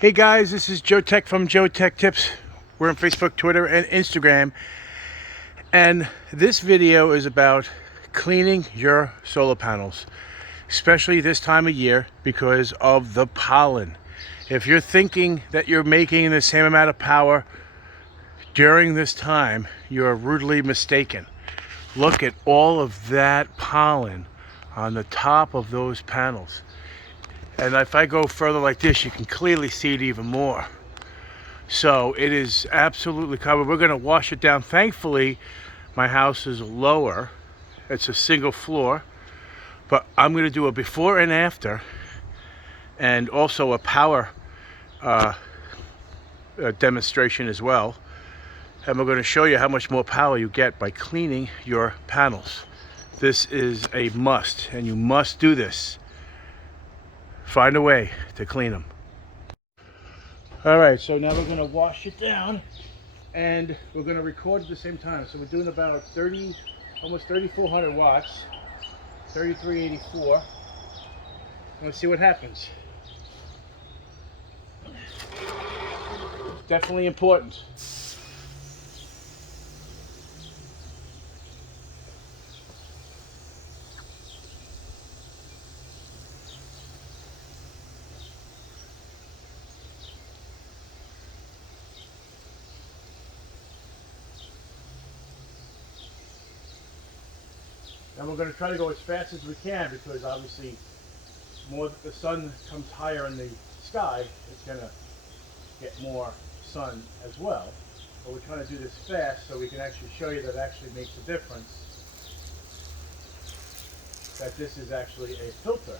Hey guys, this is Joe Tech from JoeteckTips. We're on Facebook, Twitter, and Instagram. And this video is about cleaning your solar panels, especially this time of year because of the pollen. If you're thinking that you're making the same amount of power during this time, you're rudely mistaken. Look at all of that pollen on the top of those panels. And if I go further like this, you can clearly see it even more. So it is absolutely covered. We're going to wash it down. Thankfully, my house is lower. It's a single floor. But I'm going to do a before and after, and also a power demonstration as well. And we're going to show you how much more power you get by cleaning your panels. This is a must, and you must do this. Find a way to clean them. All right, so now we're going to wash it down, and we're going to record at the same time. So we're doing about almost 3,400 watts, 3384. Let's see what happens. Definitely important. And we're going to try to go as fast as we can because obviously more that the sun comes higher in the sky, it's going to get more sun as well. But we're trying to do this fast so we can actually show you that it actually makes a difference. That this is actually a filter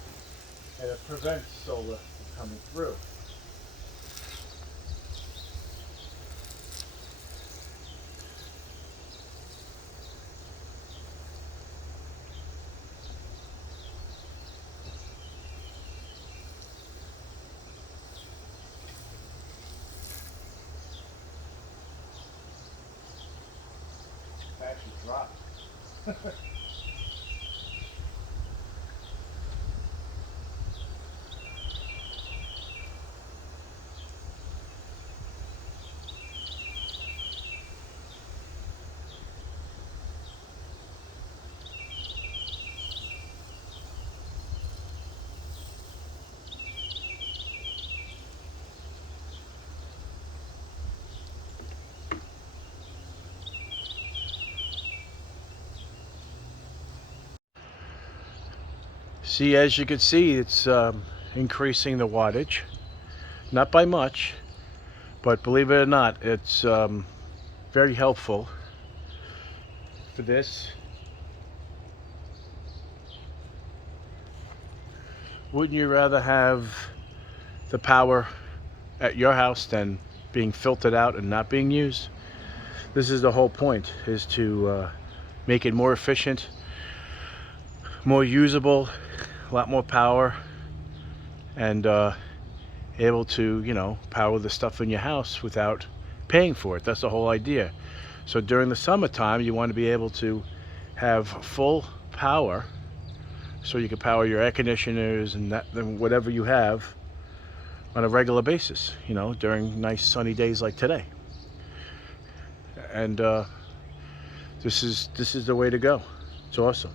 and it prevents solar from coming through. Actually dropped. See, as you can see, it's increasing the wattage, not by much, but believe it or not, it's very helpful for this. Wouldn't you rather have the power at your house than being filtered out and not being used? This is the whole point, is to make it more efficient, more usable, a lot more power, and able to, you know, power the stuff in your house without paying for it. That's the whole idea. So during the summertime, you want to be able to have full power, so you can power your air conditioners and whatever you have on a regular basis, you know, during nice sunny days like today. And this is the way to go. It's awesome.